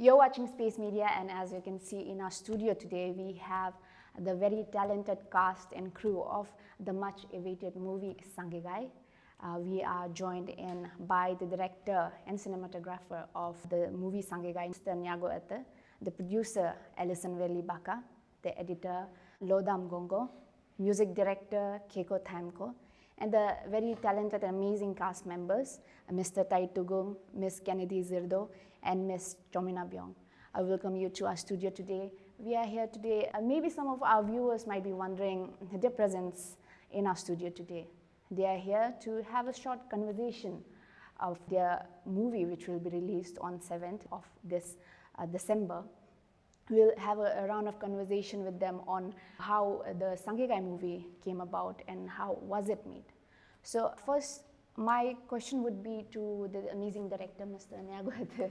You're watching Space Media, and as you can see in our studio today, we have the very talented cast and crew of the much awaited movie Sangi-Gai. We are joined in by the director and cinematographer of the movie Sangi-Gai, Mr. Nyago Ete, the producer Alison Veli Baka, the editor Lodam Gongo, music director Keiko Thamko, and the very talented and amazing cast members, Mr. Tai Tugum, Ms. Kennedy Zirdo, and Ms. Chomina Byong. I welcome you to our studio today. We are here today, maybe some of our viewers might be wondering their presence in our studio today. They are here to have a short conversation of their movie, which will be released on 7th of this December. We'll have a round of conversation with them on how the Sangi-Gai movie came about and how was it made. So first, my question would be to the amazing director, Mr. Nyago Ete.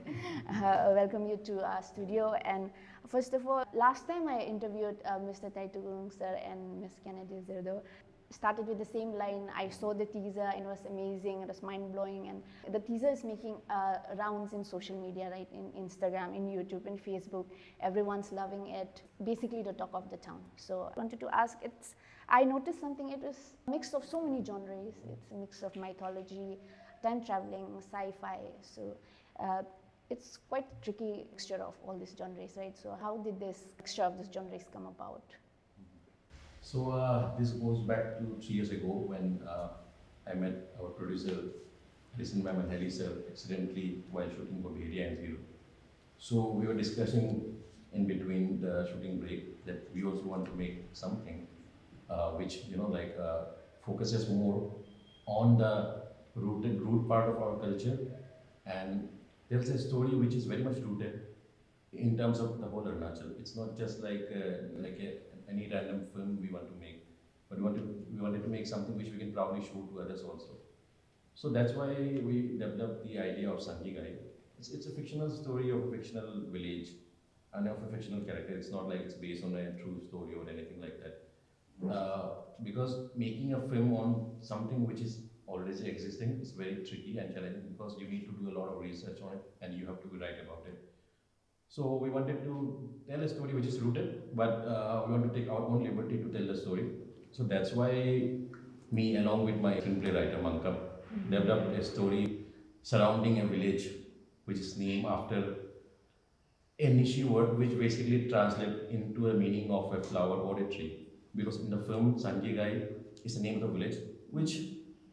Welcome you to our studio. And first of all, last time I interviewed Mr. Tai Tugum sir and Ms. Kennedy Zirdo, started with the same line. I saw the teaser, it was amazing, it was mind-blowing, and the teaser is making rounds in social media, right, in Instagram, in YouTube, in Facebook. Everyone's loving it, basically the talk of the town. So I wanted to ask, I noticed something, it was a mix of so many genres. It's a mix of mythology, time traveling, sci-fi, so it's quite a tricky mixture of all these genres, right? So how did this mixture of these genres come about? So this goes back to 3 years ago when I met our producer, Alison Ma'am and Haley sir, accidentally while shooting for Bhedia and Zero. So we were discussing in between the shooting break that we also want to make something which, focuses more on the root part of our culture and tells a story which is very much rooted in terms of the whole Arunachal. It's not just like any random film we want to make, but we wanted to make something which we can proudly show to others also. So that's why we developed the idea of Sangi-Gai. It's a fictional story of a fictional village and of a fictional character. It's not like it's based on a true story or anything like that. Because making a film on something which is already existing is very tricky and challenging because you need to do a lot of research on it and you have to write about it. So we wanted to tell a story which is rooted, but we want to take our own liberty to tell the story. So that's why me, along with my screenplay writer Mankam, developed a story surrounding a village which is named after a Nishi word which basically translates into a meaning of a flower or a tree. Because in the film, Sangi-Gai is the name of the village, which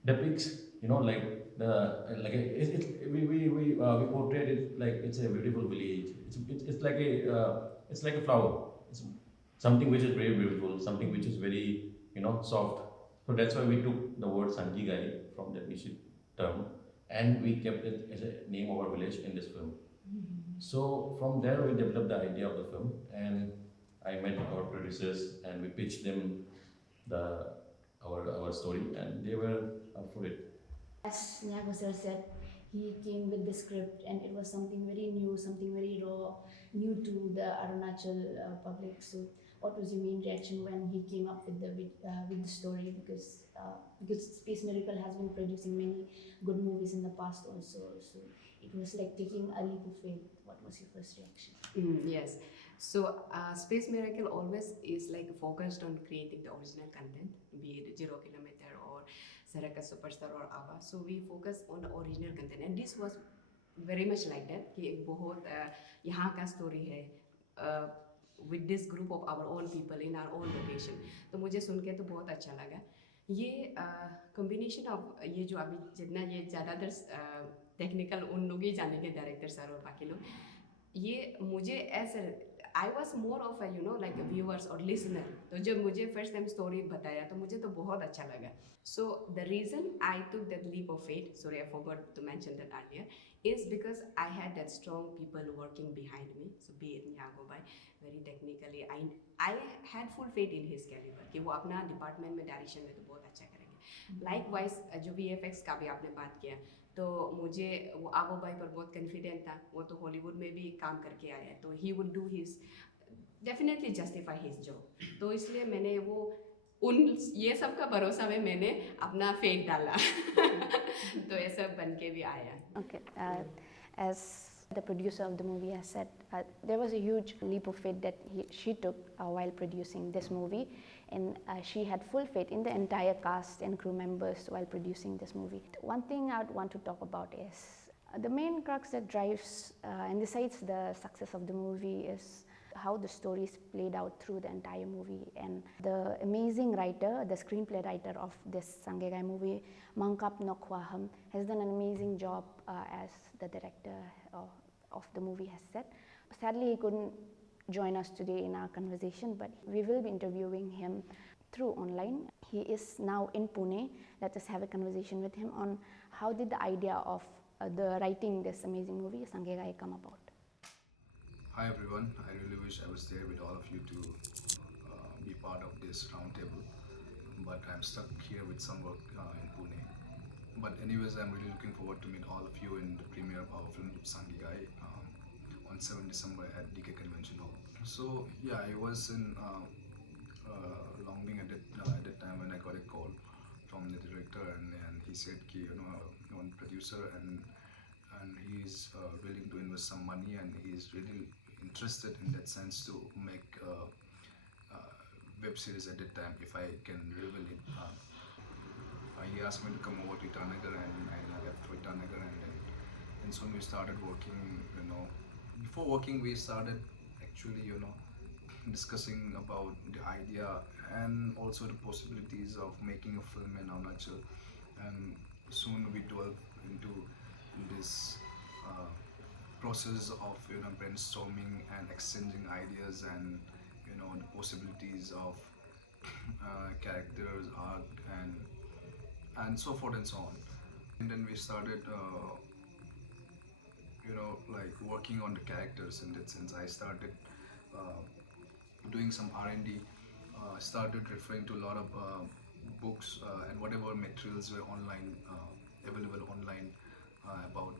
depicts, we portrayed it like it's a beautiful village. It's like a flower. It's something which is very beautiful, something which is very soft. So that's why we took the word Sangi-Gai from that Nishi term, and we kept it as a name of our village in this film. So from there we developed the idea of the film, and I met our producers and we pitched them our story, and they were up for it. As Nyago sir said, he came with the script and it was something very new, something very raw, new to the Arunachal public. So what was your main reaction when he came up with the story? Because Space Miracle has been producing many good movies in the past also. So it was like taking a leap of faith. What was your first reaction? Yes. So Space Miracle always is like focused on creating the original content, be it 0 Kilometer or Saraka Superstar or Ava. So we focus on the original content, and this was very much like that. कि एक बहुत यहाँ का story है with this group of our own people in our own location. तो मुझे सुन के तो बहुत अच्छा लगा. ये combination of ये जो अभी जितना ये ज़्यादातर technical उन लोग ही जानेंगे director सर और बाकी लोग. ये मुझे ऐसे I was more of a like a viewers or listener. तो जब मुझे first time story बताया तो मुझे तो बहुत अच्छा लगा. So the reason I took that leap of faith, sorry I forgot to mention that earlier, is because I had that strong people working behind me. So be it Nyago Bhai, very technically, I had full faith in his caliber कि वो अपना department में direction में तो बहुत अच्छा करेंगे. Likewise जो VFX का भी आपने बात किया, तो मुझे वो आबो भाई पर बहुत कॉन्फिडेंट था. वो तो हॉलीवुड में भी काम करके आया है, तो he would do his definitely justify his job. तो इसलिए मैंने वो ये सब का भरोसा में मैंने अपना फेथ डाला. तो ऐसा बन के भी आया. Okay, as The producer of the movie has said there was a huge leap of faith that she took while producing this movie, and she had full faith in the entire cast and crew members while producing this movie. One thing I would want to talk about is the main crux that drives and decides the success of the movie is how the story is played out through the entire movie. And the amazing writer, the screenplay writer of this Sangi-Gai movie, Mangkap Nokwaham, has done an amazing job as the director of the movie has said. Sadly, he couldn't join us today in our conversation, but we will be interviewing him through online. He is now in Pune. Let us have a conversation with him on how did the idea of the writing this amazing movie, Sangi-Gai, come about. Hi everyone, I really wish I was there with all of you to be part of this roundtable, but I'm stuck here with some work in Pune. But anyways, I'm really looking forward to meet all of you in the premiere of our film Sangi-Gai on 7th December at DK Convention Hall. So yeah, I was in Longbing at that time when I got a call from the director, and he said, you want producer and he's willing to invest some money, and he's really interested in that sense to make a web series at that time, if I can reveal it. He asked me to come over to Itanagar, and I left for Itanagar, and soon we started working. Before working, we started actually discussing about the idea and also the possibilities of making a film in Arunachal, and soon we delved into this process of brainstorming and exchanging ideas, and the possibilities of characters, art, and so forth and so on. And then we started like working on the characters. In that sense, I started doing some R&D, started referring to a lot of books and whatever materials were online, available online, about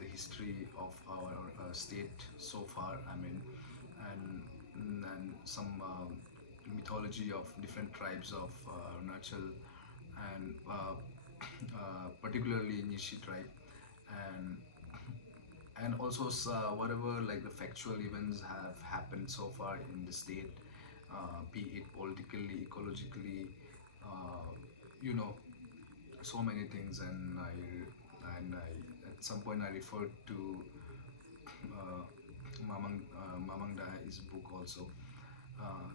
the history of our state so far. And some mythology of different tribes of Arunachal, and particularly Nishi tribe, and also whatever like the factual events have happened so far in the state, be it politically, ecologically, you know, so many things. And I at some point I referred to Mamang Dai's book also, uh,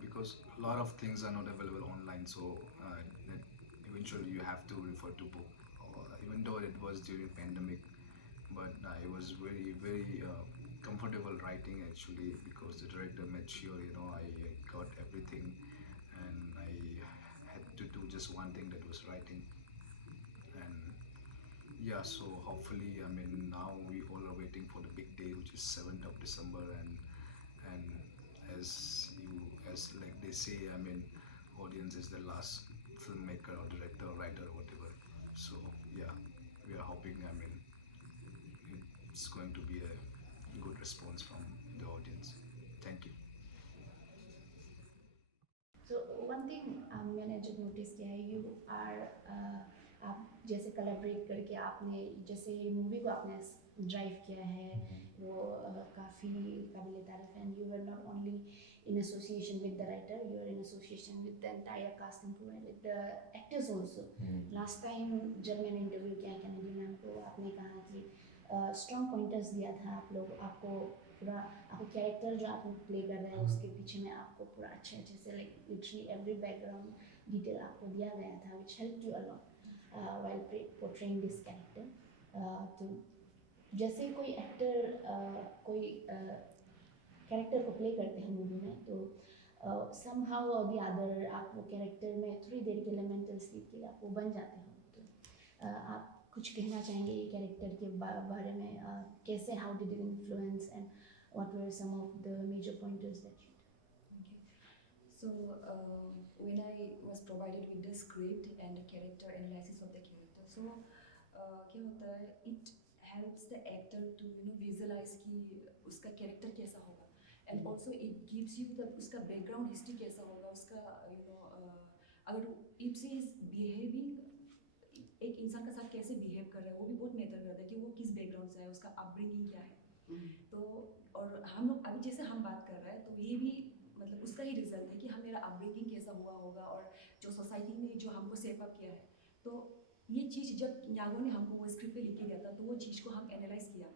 because a lot of things are not available online, so eventually you have to refer to book, even though it was during pandemic. But I was very comfortable writing actually, because the director made sure I got everything, and I had to do just one thing, that was writing. And yeah, so hopefully, now we all are waiting for the big day, which is 7th of December, and as like they say, audience is the last filmmaker or director or writer or whatever. So yeah, we are hoping, it's going to be a good response from the audience. Thank you. So one thing मैंने जब notice किया है, you are आप जैसे collaborate करके आपने जैसे ये मूवी को आपने ड्राइव किया है, वो काफ़ी काबिल तारीफ है. And you were not only in association with the writer, you are in association with the entire cast and crew and with the actors also. Last time जब मैंने इंटरव्यू किया कैनेडी मैम को, आपने कहा कि स्ट्रॉन्ग पॉइंटर्स दिया था आप लोग, आपको पूरा आपको कैरेक्टर जो आप प्ले कर रहे हैं उसके पीछे में आपको पूरा अच्छे अच्छे से like literally every background detail आपको दिया गया था, which help you a lot while portraying this character. तो जैसे कोई एक्टर कोई कैरेक्टर को प्ले करते हैं मूवी में, तो somehow or the other आप वो कैरेक्टर में थोड़ी देर के लिए मेंटल स्टेट के लिए आप वो बन जाते हो. तो आप कुछ कहना चाहेंगे ये कैरेक्टर के बारे में, कैसे how did it influence and what were some of the major pointers that you did? Okay. So when I was provided with the script and the character analysis of the character, so क्या होता है, it helps the actor to visualize कि उसका character कैसा होगा, and also it gives you the उसका background history कैसा होगा, उसका अगर if she is behaving एक इंसान का साथ कैसे बिहेव कर रहा है वो भी बहुत मैटर करता है कि वो किस बैकग्राउंड से है, उसका अपब्रिंगिंग क्या है। तो और हम लोग अभी जैसे हम बात कर रहे हैं तो ये भी मतलब उसका ही रिजल्ट है कि हम मेरा अपब्रिंगिंग कैसा हुआ होगा और जो सोसाइटी ने जो हमको सेव अप किया है। तो ये चीज़ जब न्यागो ने हमको वो स्क्रिप्ट पे लिख के दिया था तो वो चीज़ को हम एनालाइज किया,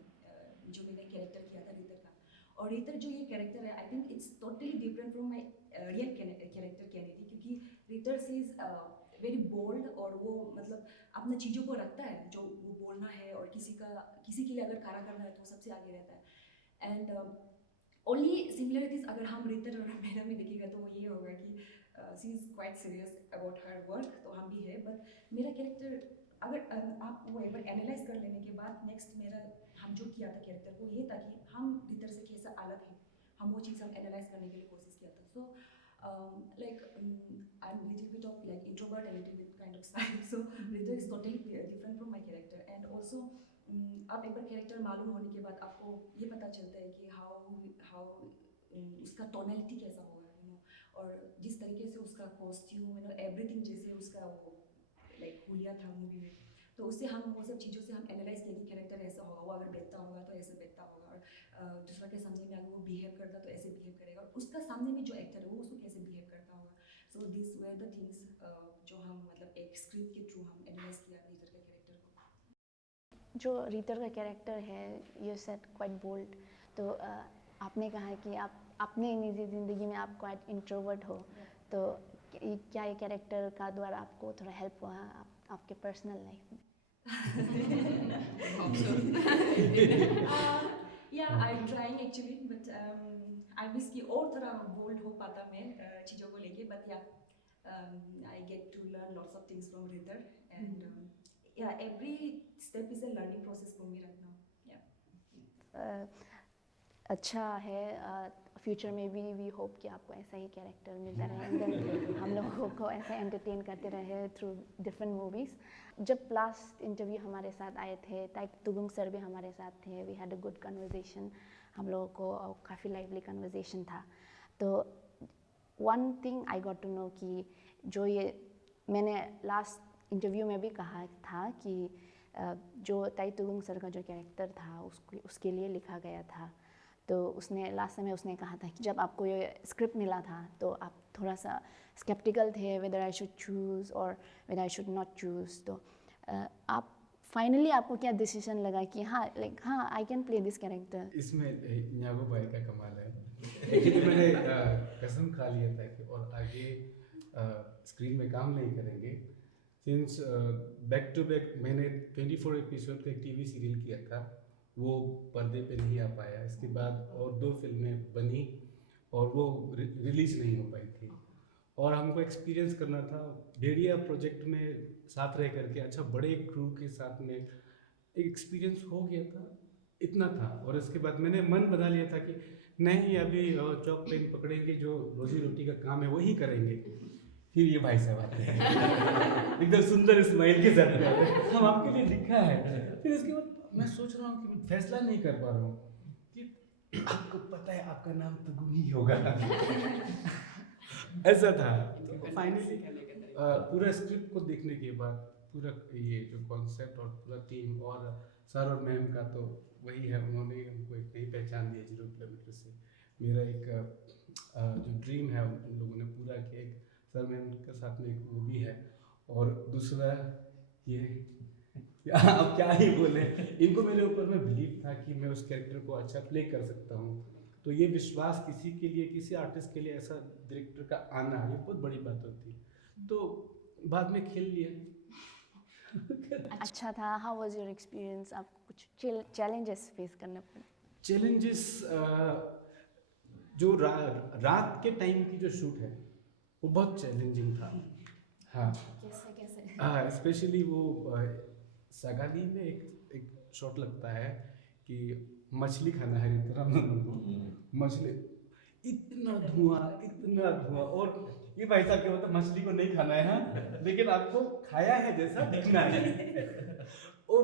जो मैंने कैरेक्टर किया था रीतर का। और रीतर जो ये कैरेक्टर है I think it's totally different from my real character Kennedy, क्योंकि रीतर इज वेरी बोल्ड और वो मतलब अपना चीज़ों को रखता है जो वो बोलना है और किसी के लिए अगर खड़ा करना है तो सबसे आगे रहता है। एंड ओनली सिमिलरिटीज अगर हम रीतर और मेरा में देखेगा तो वो ये होगा कि she is quite serious about her work, तो हम भी है। बट मेरा कैरेक्टर अगर आप वो एक बार एनालाइज कर लेने के बाद नेक्स्ट मेरा हम जो किया था कैरेक्टर को ये था कि हम रीतर से कैसा अलग है, हम वो चीज़ हम एनालाइज करने के लिए कोशिश किया था। सो like I'm little bit of like introvert and little bit kind of shy, so Ritha is totally different from my character. And also आप एक बार कैरेक्टर मालूम होने के बाद आपको ये पता चलता है कि how उसका टोनैलिटी कैसा होगा, you know, और जिस तरीके से उसका कॉस्ट्यूम, you know, एवरीथिंग जैसे उसका वो लाइक हुलिया था मूवी में, तो उससे हम वो सब चीज़ों से हम एनालाइज किया कि कैरेक्टर ऐसा होगा, वो अगर बैठता होगा तो ऐसे बैठता होगा, और दूसरा के सामने में अगर वो बिहेव करता तो ऐसे बिहेव करेगा, और उसका सामने में जो एक्टर है वो उसको कैसे बिहेव करता होगा। So this were the things जो हम मतलब एक स्क्रिप्ट के थ्रू हम एनालाइज किया रीतर के कैरेक्टर को। जो रीतर का कैरेक्टर है यू सेड क्वाइट बोल्ड, तो आपने कहा कि आप अपने निजी ज़िंदगी में आप क्वाइट इंट्रोवर्ट हो, तो क्या ये कैरेक्टर का द्वारा आपको थोड़ा हेल्प हुआ आपके पर्सनल लाइफ में? Yeah, I'm trying actually, but I wish कि और थोड़ा bold हो पाता मैं चीज़ों को लेके, but yeah, I get to learn lots of things from Ritter, and yeah, every step is a learning process for me right now. Yeah. अच्छा है, फ्यूचर में भी वी होप कि आपको ऐसा ही कैरेक्टर मिलता रहे, एंड देन हम लोगों को ऐसे एंटरटेन करते रहे थ्रू डिफरेंट मूवीज़। जब लास्ट इंटरव्यू हमारे साथ आए थे ताइक तुगुंग सर भी हमारे साथ थे, we had a good conversation, हम लोगों को काफ़ी लाइवली कन्वर्सेशन था। तो one thing I got to know कि जो ये मैंने लास्ट इंटरव्यू में भी कहा था कि जो ताई तुगुंग सर का जो कैरेक्टर था उसके लिए लिखा गया था। तो उसने लास्ट समय उसने कहा था कि जब आपको ये स्क्रिप्ट मिला था तो आप थोड़ा सा स्केप्टिकल थे वेदर आई शुड चूज़ और whether I should not choose. तो आप फाइनली आपको क्या डिसीजन लगा कि हाँ लाइक हाँ I can play this character? इसमें न्यागो भाई का कमाल है। एक्चुअली मैंने कसम खा लिया था कि और आगे स्क्रीन में काम नहीं करेंगे, सिंस बैक टू बैक मैंने 24 एपिसोड का एक टीवी सीरियल किया था, वो पर्दे पे नहीं आ पाया। इसके बाद और 2 फिल्में बनी और वो रिलीज नहीं हो पाई थी, और हमको एक्सपीरियंस करना था भेड़िया प्रोजेक्ट में साथ रह करके। अच्छा, बड़े क्रू के साथ में एक एक्सपीरियंस हो गया था, इतना था। और इसके बाद मैंने मन बना लिया था कि नहीं, अभी चौक पेन पकड़ेंगे, जो रोजी रोटी का काम है वही करेंगे। फिर ये भाई साहब आते हैं एकदम सुंदर स्माइल के साथ में, हम आपके लिए लिखा है। फिर इसके बाद मैं सोच रहा हूँ कि फैसला नहीं कर पा रहा हूँ कि आपको पता है आपका नाम तुगुन ही होगा ऐसा था। तो फाइनली पूरा स्क्रिप्ट को देखने के बाद पूरा ये जो कॉन्सेप्ट और पूरा टीम और सर और मैम का तो वही है, उन्होंने हमको एक नई पहचान दी 0 किलोमीटर से। मेरा एक जो ड्रीम है उन लोगों ने पूरा किया। एक सर मैम के साथ में एक मूवी है, और दूसरा ये अब क्या ही बोले, इनको मेरे ऊपर में बिलीव था कि मैं उस कैरेक्टर को अच्छा प्ले कर सकता हूँ। तो ये विश्वास किसी के लिए, किसी आर्टिस्ट के लिए ऐसा डायरेक्टर का आना ये बहुत बड़ी बात होती है। तो बाद में खेल लिया। अच्छा था। How was your experience? आपको कुछ चैलेंजेस फेस करने पड़े? चैलेंजेस जो रात के टाइम की जो शूट है वो बहुत चैलेंजिंग था। हाँ, कैसे स्पेशली वो सगाली में एक शॉट लगता है कि मछली खाना है, मछली, इतना धुआं, और ये भाई साहब क्या होता, मछली को नहीं खाना है हाँ, लेकिन आपको खाया है जैसा दिखना है। और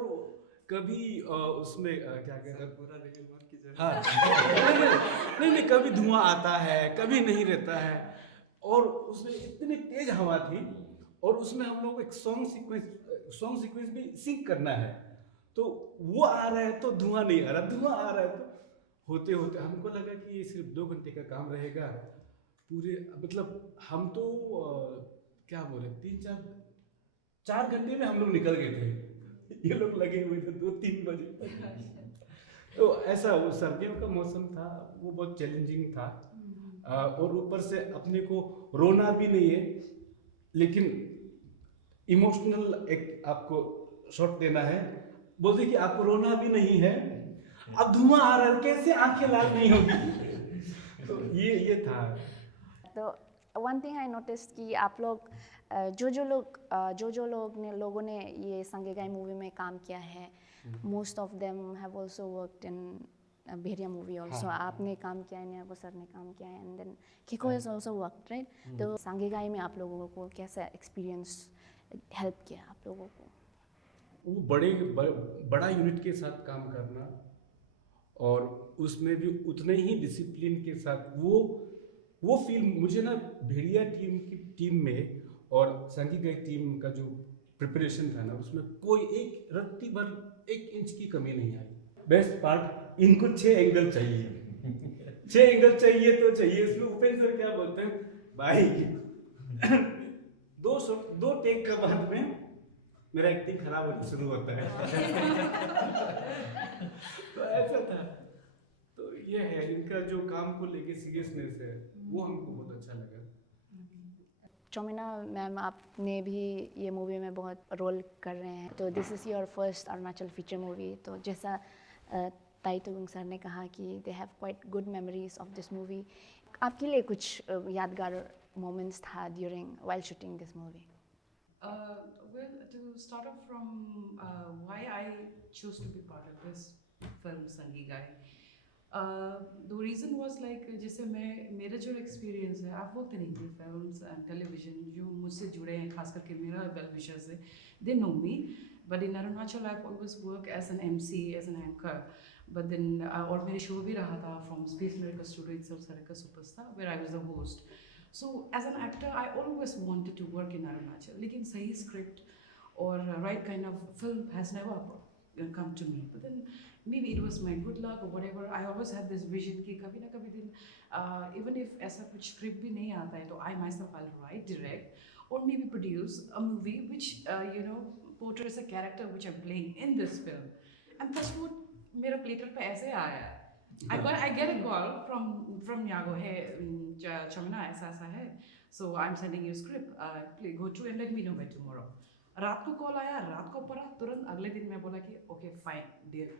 कभी उसमें क्या कहते हैं, पूरा रिवील मत कीजिए। हाँ नहीं, कभी धुआं आता है, कभी नहीं रहता है, और उसमें इतनी तेज हवा थी, और उसमें हम लोग एक सॉन्ग सीक्वेंस सॉन्ग सीक्वेंस भी सिंक करना है, तो वो आ रहा है तो धुआं नहीं आ रहा, धुआं आ रहा है तो होते होते हमको लगा कि ये सिर्फ 2 घंटे का काम रहेगा। पूरे मतलब हम तो क्या बोले 3-4 घंटे में हम लोग निकल गए थे। ये लोग लगे हुए थे 2-3 बजे तक। तो ऐसा वो सर्दियों का मौसम था, वो बहुत चैलेंजिंग था। और ऊपर से अपने को रोना भी नहीं है, लेकिन इमोशनल एक आपको शॉट देना है। बोलते कि आपको रोना भी नहीं है, अब धुआं आ रहा है, कैसे आंखें लाल नहीं होगी। तो ये था। तो वन थिंग आई नोटिस कि आप लोग लोगों ने ये संगी-गाई मूवी में काम किया है, most of them have also worked in Bhediya movie also. आपने काम किया है, नियागो सर ने काम किया है, and then Kiko has also worked, right? तो संगी-गाई में आप लोगों को कैसा एक्सपीरियंस हेल्प किया आप लोगों को? वो बड़ा यूनिट के साथ काम करना, और उसमें भी उतने ही डिसिप्लिन के साथ वो फिल्म मुझे ना भेड़िया टीम में और संगी-गाई टीम का जो प्रिपरेशन था ना, उसमें कोई एक रत्ती भर 1 इंच की कमी नहीं आई। बेस्ट पार्ट, इनको 6 एंगल चाहिए। 6 एंगल चाहिए तो चाहिए। इसमें उपेंद्र सर क्या बोलते हैं, भाई 2 टेक के बाद में मेरा एक्टिंग खराब होना शुरू होता है। तो ऐसा था। तो ये है इनका जो काम को लेके सीरियसनेस है, वो हमको बहुत अच्छा लगा। चोमिना मैम, आपने भी ये मूवी में बहुत रोल कर रहे हैं, तो this is your first Arunachal feature movie. तो जैसा ताई तुगुंग सर ने कहा कि they have quite good memories of this movie, आपके लिए कुछ यादगार मोमेंट्स था during while shooting this movie? Well, to start off from why I chose to be part of this film, Sangi-Gai. The reason was like, जैसे मेरा जो experience है, I've worked in Hindi films and television, जो मुझसे जुड़े हैं, खास करके मेरा well wishers है, they know me. But in Arunachal, I've always worked as an MC, as an anchor. But then और मेरे show भी रहा था from Space Miracle Studio itself, Sarika Superstar, where I was the host. So as an actor, I always wanted to work in Arunachal. लेकिन सही script or right kind of film has never come to me. But then maybe it was my good luck or whatever. I always had this vision कि कभी ना कभी दिन, even if ऐसा कुछ script भी नहीं आता है, तो I myself I'll write, direct, or maybe produce a movie which portrays a character which I'm playing in this film. And that's what मेरा platter पे ऐसे आया. I get a call from Yago, hey, Chamina, ऐसा है, so I'm sending you script, please go through and let me know by tomorrow. रात को call आया, रात को पढ़ा, तुरंत अगले दिन मैं बोला कि okay fine deal.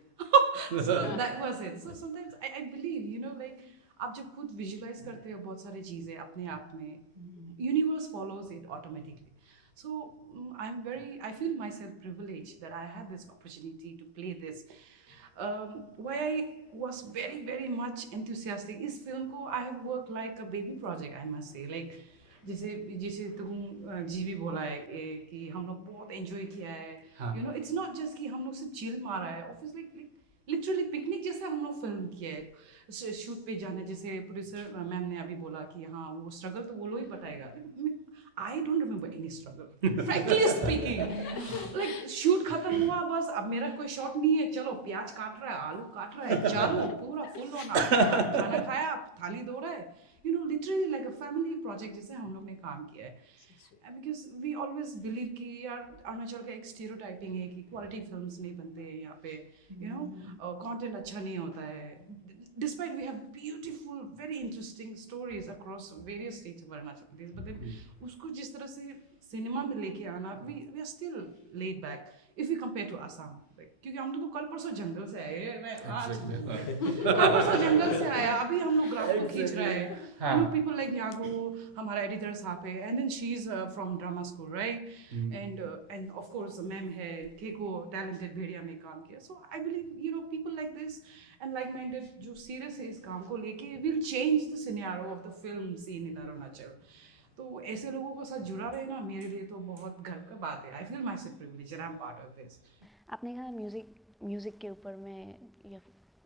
So that was it. So sometimes I believe like आप जब खुद visualize करते हो बहुत सारी चीजें अपने आप में, universe follows it automatically. So I feel myself privileged that I had this opportunity to play this. Why I was very very much enthusiastic इस film को, I have worked like a baby project, I must say. Like जैसे तुम जीवी बोला है कि हम लोग बहुत enjoy किया है, it's not just कि हम लोग सिर्फ chill मारा है, ऑफिस like literally पिकनिक जैसा हम लोग film किया है। शूट पे जाने, जैसे प्रोड्यूसर मैम ने अभी बोला कि हाँ वो स्ट्रगल तो वो लोग ही बताएगा, I don't remember any struggle, frankly speaking. Like shoot खत्म हुआ, बस अब मेरा कोई शॉट नहीं है, चलो प्याज काट रहा है, आलू काट रहा है, चलो पूरा फुल ऑन, खाना खाया, थाली धो रहा है, literally like a family project जैसे हम लोग ने काम किया है। Because we always believe कि यार अरुणाचल का एक stereotyping है कि quality films नहीं बनते हैं यहाँ पे, content अच्छा नहीं होता है. Despite we have beautiful, very interesting stories across various states of Arunachal Pradesh, but then उसको जिस तरह से सिनेमा में लेके आना, we are still laid back if we compare to Assam. क्योंकि हम लोग तो कल परसों जंगल से आए हैं, कल परसों जंगल से आया, अभी हम लोग ग्राफ को खींच रहे हैं. People like Yago, हमारा एडिटर साहब है, and then she's from drama school, right? And of course ma'am है, केको talented भेड़िया में काम किया. So I believe people like this and like-minded जो serious है इस काम को लेके will change the scenario of the film scene in Arunachal. तो ऐसे लोगों के साथ जुड़ा रहना मेरे लिए तो बहुत गर्व का बात है. I feel myself privileged and I'm part of this. आपने कहा म्यूज़िक के ऊपर में ये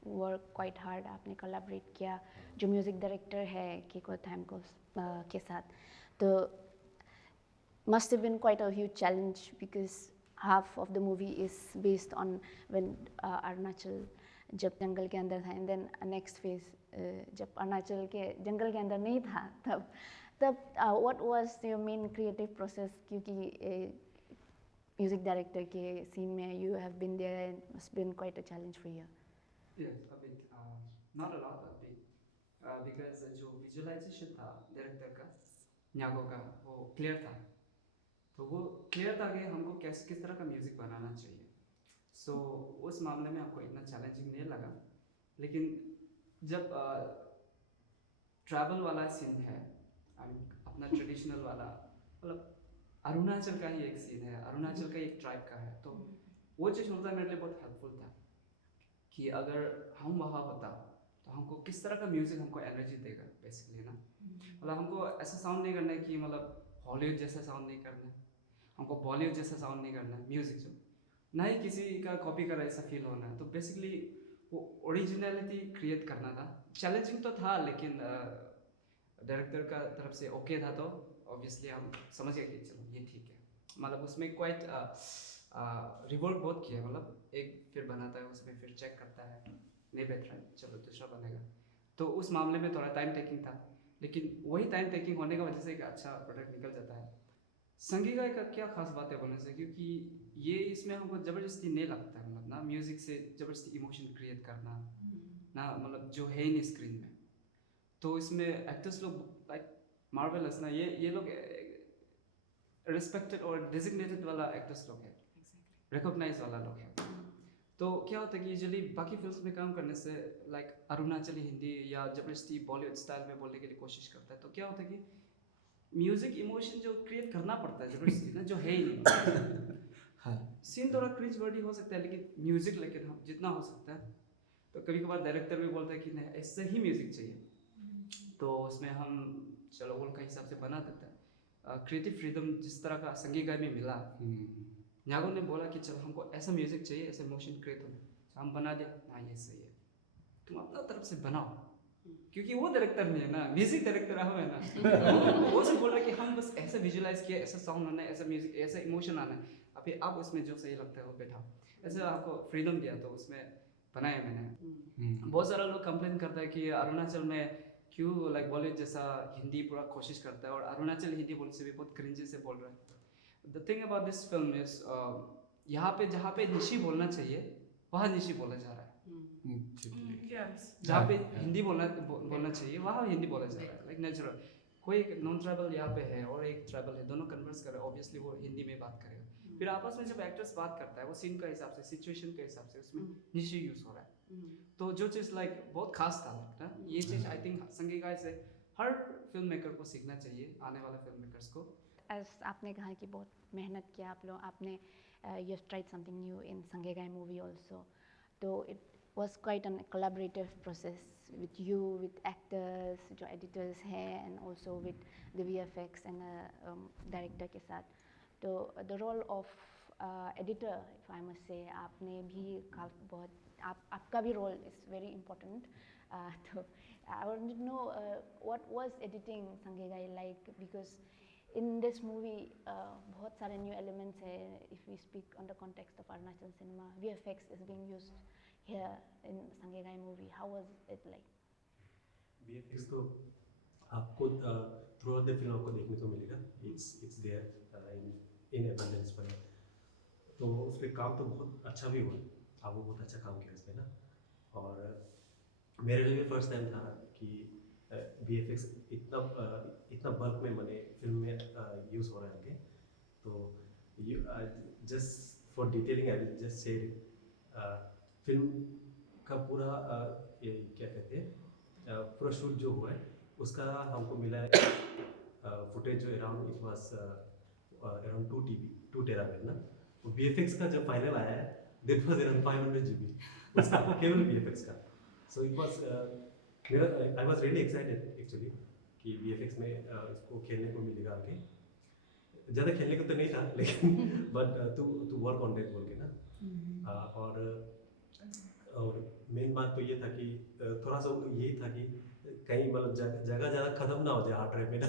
वर्क क्वाइट हार्ड, आपने कोलैबोरेट किया जो म्यूज़िक डायरेक्टर है केको थैमको के साथ, तो must have been quite a huge challenge because half of the movie is based on when Arunachal जब जंगल के अंदर था, and then next phase जब अरुणाचल के जंगल के अंदर नहीं था तब what was your main creative process, क्योंकि म्यूजिक डायरेक्टर के सीन में you have been there and it's been quite a challenge for you. Yes, a bit. Not a lot, a bit. Because जो visualization था director का न्यागो का वो clear था, तो वो क्लियर था कि हमको किस तरह का म्यूजिक बनाना चाहिए. सो उस मामले में आपको इतना चैलेंजिंग नहीं लगा. लेकिन जब ट्रैवल वाला सीन है, अपना ट्रेडिशनल वाला, मतलब अरुणाचल का ही एक सीन है, अरुणाचल का एक ट्राइब का है, तो वो चीज़ होता है मेरे लिए बहुत हेल्पफुल था कि अगर हम वहाँ होता तो हमको किस तरह का म्यूज़िक हमको एनर्जी देगा बेसिकली ना. मतलब हमको ऐसा साउंड नहीं करना है कि मतलब हॉलीवुड जैसा साउंड नहीं करना है, हमको बॉलीवुड जैसा साउंड नहीं करना है म्यूज़िक, जो ना ही किसी का कॉपी कर ऐसा फील होना है. तो बेसिकली वो ओरिजिनलिटी क्रिएट करना था. चैलेंजिंग तो था, लेकिन डायरेक्टर का तरफ से ओके था, तो ऑब्वियसली हम समझ गए कि चलो ये ठीक है. मतलब उसमें क्वाइट रिवॉर्ड बहुत किया, मतलब एक फिर बनाता है, उसमें फिर चेक करता है, नहीं बेहतर है, चलो दूसरा बनेगा. तो उस मामले में थोड़ा टाइम टेकिंग था, लेकिन वही टाइम टेकिंग होने की वजह से एक अच्छा प्रोडक्ट निकल जाता है. संगी-गाय का क्या खास बात है बोलने से, क्योंकि ये इसमें हमको ज़बरदस्ती नहीं लगता, मतलब ना म्यूज़िक से ज़बरदस्ती इमोशन क्रिएट करना ना, मतलब जो है नहीं स्क्रीन में. तो इसमें एक्टर्स लोग लाइक मार्वेलस ना, ये लोग रिस्पेक्टेड और डेजिग्नेटेड वाला एक्टर्स लोग हैं, रिकॉग्नाइज वाला लोग हैं. तो क्या होता है कि यूजुअली बाकी फिल्म्स में काम करने से लाइक अरुणाचली हिंदी या जबरदस्ती बॉलीवुड स्टाइल में बोलने के लिए कोशिश करता है, तो क्या होता है कि म्यूजिक इमोशन जो क्रिएट करना पड़ता है जबरदस्ती ना, जो है ही नहीं. हाँ, सीन थोड़ा क्रिंज वर्डी हो सकता है, लेकिन म्यूजिक लेकिन हम जितना हो सकता है. तो कभी कभार डायरेक्टर भी बोलता है कि नहीं ऐसे ही म्यूजिक चाहिए, तो उसमें हम चलो उनका हिसाब से बना देते हैं. क्रिएटिव फ्रीडम जिस तरह का संगी-गाय में मिला, न्यागो ने बोला कि चलो हमको ऐसा म्यूजिक चाहिए, ऐसा इमोशन क्रिएट होना, तो हम बना दिया. हाँ ये सही है, तुम अपना तरफ से बनाओ, क्योंकि वो डायरेक्टर नहीं है ना, म्यूजिक डायरेक्टर हम है ना. वो सब बोल रहे कि हम बस ऐसा विजुलाइज किया, ऐसा साउंड आना है, ऐसा म्यूजिक, ऐसा इमोशन आना है, अभी आप उसमें जो सही लगता है वो बैठाओ. ऐसा आपको फ्रीडम दिया, तो उसमें बनाया मैंने. बहुत सारा लोग कंप्लेन करता है कि अरुणाचल में क्यों लाइक बॉलीवुड जैसा हिंदी पूरा कोशिश करता है, और अरुणाचल हिंदी बोलने से भी बहुत क्रिंजी से बोल रहा है. The thing about this film is यहाँ पे जहाँ पे निशी बोलना चाहिए वहाँ निशी बोला जा रहा है. जहाँ पे हिंदी बोलना चाहिए वहाँ हिंदी बोला जा रहा है, लाइक नेचुरल. कोई एक नॉन ट्राइबल यहाँ पे है और एक ट्राइबल है, दोनों कन्वर्स कर रहे हैं, ऑब्वियसली वो हिंदी में बात करेगा. फिर आपस में जब एक्टर्स बात करता है, वो सीन का हिसाब से, सिचुएशन के हिसाब से उसमें निशी यूज हो रहा है. तो जो चीज़ लाइक बहुत खास था ना, ये चीज़ आई थिंक संगी-गाय से हर फिल्म मेकर को सीखना चाहिए, आने वाले फिल्म मेकर्स को. As आपने कहा कि बहुत मेहनत किया आप लोग, आपने you have tried something new in Sangi-Gai movie also. So it was quite a collaborative process with you, with actors, जो editors हैं, and also with the VFX and director के साथ. तो the role of editor, if I must say, आपने भी बहुत आपका भी role is very important. तो I want to know what was editing Sangi-Gai like, because in this movie बहुत सारे new elements है. If we speak on the context of Arunachal cinema, VFX is being used here in Sangi-Gai movie. How was it like? VFX तो आपको through out the film आपको देखने को मिलेगा. It's there in abundance पर. तो उस पर काम तो बहुत अच्छा भी हुआ, आपको बहुत अच्छा काम किया इस पर ना. और मेरे लिए भी फर्स्ट टाइम था कि VFX इतना बल्क में मैंने फिल्म में यूज़ हो रहा है. तो just for detailing I will just say film का पूरा क्या कहते हैं पूरा शूट जो हुआ है उसका हमको मिला है फुटेज जो around it was around 2 terabyte ना. तो VFX का जब फाइनल आया है दैट वाज अराउंड 500 GB उसका केवल VFX का. So it was I was really excited actually कि VFX में इसको खेलने को मिलेगा आगे. ज़्यादा खेलने को तो नहीं था लेकिन but to work on that बोल के ना. और मेन बात तो ये था कि थोड़ा सा यही था कि कहीं मतलब जगह ज़्यादा ख़त्म ना हो जाए हार्ड ड्राइव में ना.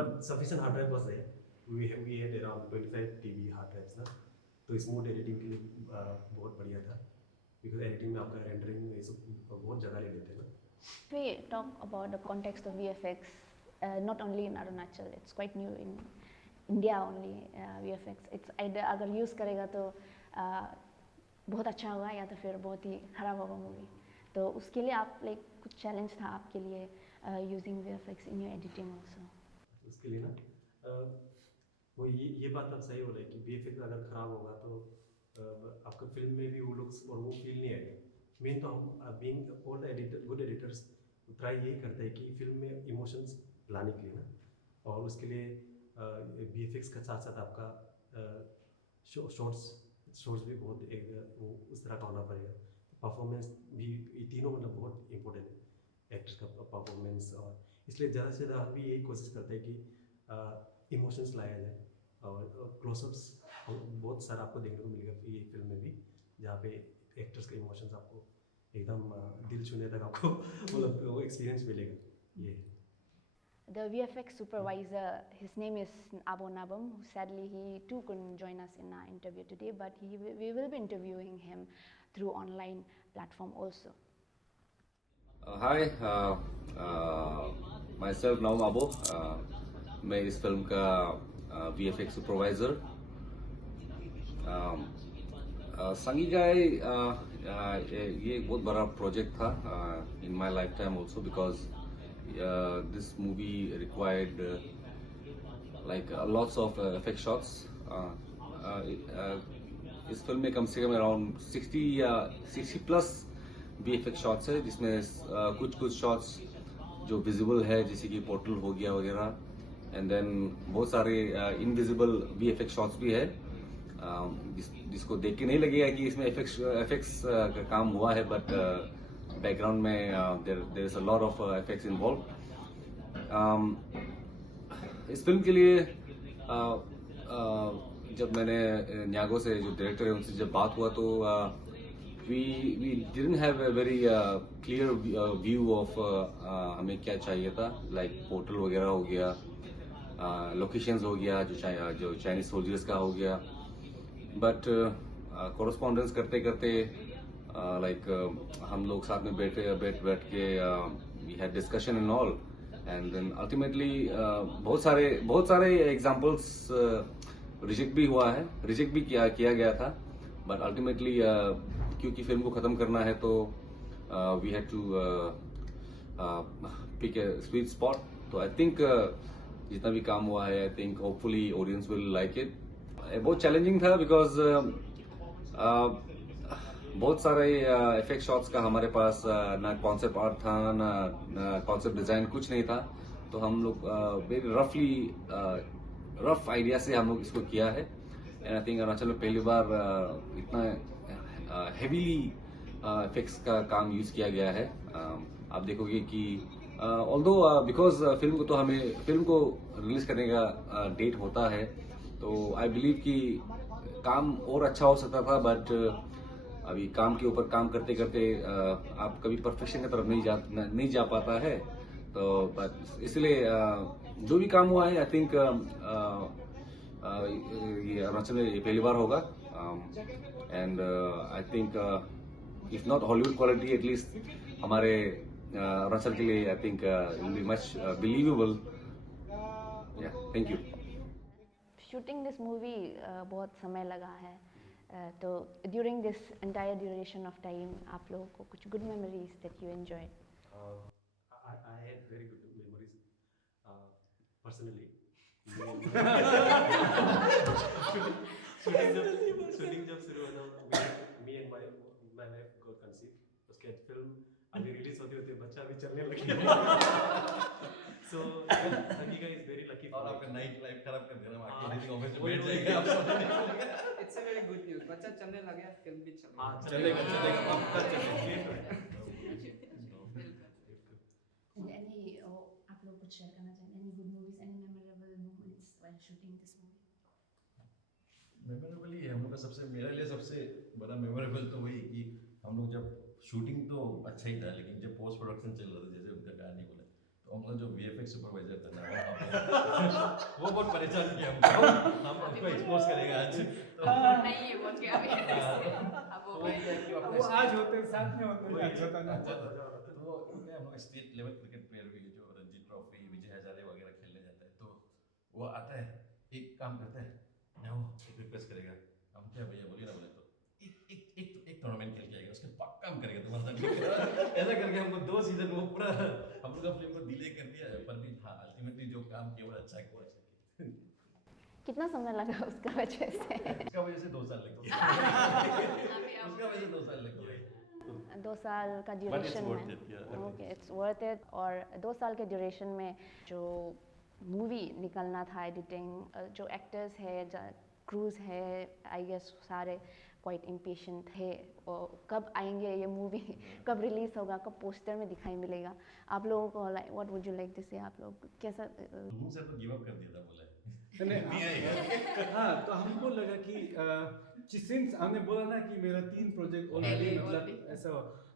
But sufficient hard drive was there. We had around 25 TB hard drives ना. तो स्मूथ एडिटिंग के लिए बहुत बढ़िया था, बिकॉज एडिटिंग में आपका रेंडरिंग ये सब बहुत जगह ले लेते हैं ना। We talk about the context of VFX, not only in Arunachal, it's quite new in India only. VFX, it's either अगर use करेगा तो बहुत अच्छा होगा या तो फिर बहुत ही खराब होगा मूवी। तो उसके लिए आप लाइक कुछ चैलेंज था आपके लिए using VFX in your editing also? उसके लिए ना वो ये बात आप सही बोले कि VFX अगर खराब होगा तो आपका फिल्म में भी वो लुक्स और वो फील नहीं आएगा। मेन तो हम being all editor good editors try यही करते हैं कि फिल्म में इमोशंस लाने के लिए ना, और उसके लिए VFX के साथ साथ आपका शॉर्ट्स भी बहुत एक वो उस तरह का होना पड़ेगा। परफॉर्मेंस भी ये तीनों मतलब बहुत इंपॉर्टेंट है, एक्टर्स का परफॉर्मेंस, और इसलिए ज़्यादा से ज़्यादा हम भी यही कोशिश करते हैं कि इमोशंस लाया जाए। और क्लोजअप्स बहुत सारा आपको देखने को मिलेगा ये फिल्म में भी, जहाँ पे एक्टर्स के इमोशंस आपको एकदम दिल छूने तक आपको मतलब वो एक्सपीरियंस मिलेगा। ये The VFX supervisor, his name is Abo Nabam. Sadly, he too couldn't join us in our interview today, but we will be interviewing him through online platform also. Hi, myself Naum Abo. मैं इस film का VFX supervisor. Sangi-Gai ये एक बहुत बड़ा project था in my lifetime also, because this movie required like lots of effect shots. इस film में कम से come around 60 plus VFX shots है, जिसमें कुछ शॉट्स जो विजिबल है जैसे कि पोर्टल हो गया वगैरह, एंड देन बहुत सारे इनविजिबल VFX शॉट्स भी है जिसको देख के नहीं लगेगा कि इसमें एफेक्ट्स का काम हुआ है, बट बैकग्राउंड में there is a lot of effects involve. इस फिल्म के लिए जब मैंने न्यागो से जो डायरेक्टर है उनसे जब बात हुआ तो we didn't have a very clear view of हमें क्या चाहिए था, लाइक पोर्टल वगैरह हो गया, लोकेशंस हो गया, जो चाइनीज सोल्जर्स का हो गया, बट कोरस्पॉन्डेंस करते करते लाइक हम लोग साथ में बैठ के we had discussion and all, and then ultimately बहुत सारे एग्जांपल्स रिजेक्ट भी हुआ है, रिजेक्ट भी किया गया था, बट अल्टीमेटली क्योंकि फिल्म को खत्म करना है तो we had to pick a sweet spot. तो आई थिंक जितना भी काम हुआ है, I think hopefully audience will like it. बहुत चैलेंजिंग था बिकॉज बहुत सारे इफेक्ट शॉट्स का हमारे पास ना कॉन्सेप्ट आर्ट था, ना कॉन्सेप्ट डिजाइन, कुछ नहीं था, तो हम लोग वेरी रफ आइडिया से हम लोग इसको किया है, एंड आई थिंक अरुणाचल में पहली बार इतना हेवीली इफेक्ट्स का काम यूज किया गया है। आप देखोगे कि ऑल्दो बिकॉज फिल्म को रिलीज करने का डेट होता है, तो आई बिलीव कि काम और अच्छा हो सकता था, बट अभी काम के ऊपर काम करते करते आप कभी परफेक्शन की तरफ नहीं जा पाता है, तो बट इसलिए जो भी काम हुआ है आई थिंक ये अरुणाचल में ये पहली बार होगा, and I think if not Hollywood quality at least हमारे अरुणाचल के लिए I think will be much believable. Thank you. Shooting this movie बहुत समय लगा है, तो during this entire duration of time आप लोगों को कुछ good memories that you enjoy? I had very good memories personally. Shooting जब शुरू हुआ था, me and my wife got conceived. उसके बाद फिल्म अभी रिलीज होते बच्चा भी चलने लगे। So संगीगा is very lucky for और me. आपका नाइट लाइफ खराब कर देना, हाँ, आपके एडिटिंग ऑफिस में वही- बैठ वही- जाएंगे आप। It's a very good news, बच्चा चलने लगा, फिल्म भी चलेगा। हाँ, चलेगा पक्का चलेगा। And any आप लोग कुछ शेयर करना चाहेंगे, any good movies, any memorable moments while shooting this movie? Memorable ही है हम लोग का सबसे, मेरे लिए सबसे बड़ा मेमोरेबल तो वही कि हम लोग जब शूटिंग तो अच्छा ही था, लेकिन जब पोस्ट प्रोडक्शन चल रहा था, जैसे उनका डैड ने बोला, तो मतलब जो VFX सुपरवाइजर था ना वहाँ पे वो बहुत परेशान किया हमको एक्सपोज करेगा आज तो नहीं है बोल के अभी अब वो वही था कि वो आज होते साथ में होते अच्छा था ना तो वो क्या हम लोग स्टेट लेवल क्रिकेट प्लेयर भी जो रणजी ट्रॉफी विजय हजारे वगैरह खेलने जाता है तो वो आता है एक काम करता है ना वो एक रिक्वेस्ट करेगा हम क्या भैया बोलिए ना बोले तो एक टूर्नामेंट खेल के आएगा उसके पक्का काम करेगा तुम्हारा साथ ऐसा करके हमको 2 सीजन वो पूरा हम लोग का फिल्म को डिले कर दिया पर भी हाँ अल्टीमेटली जो काम किया वो अच्छा किया कितना समय लगा उसका वजह से? उसका वजह से 2 साल लग गया उसका वजह से 2 साल लग गया 2 साल का ड्यूरेशन में ओके इट्स वर्थ इट। और 2 साल के ड्यूरेशन में जो मूवी निकलना था एडिटिंग जो एक्टर्स है क्रूज है आई गेस सारे क्वाइट इम्पेशेंट थे और कब आएंगे ये मूवी कब रिलीज होगा कब पोस्टर में दिखाई मिलेगा आप लोगों को like what would you like to say आप लोग कैसा सर तो गिव अप कर दिया था बोला हाँ तो हमको लगा कि सिंस हमने बोला ना कि मेरा 3 प्रोजेक्ट ऑलरेडी मतलब ऐसा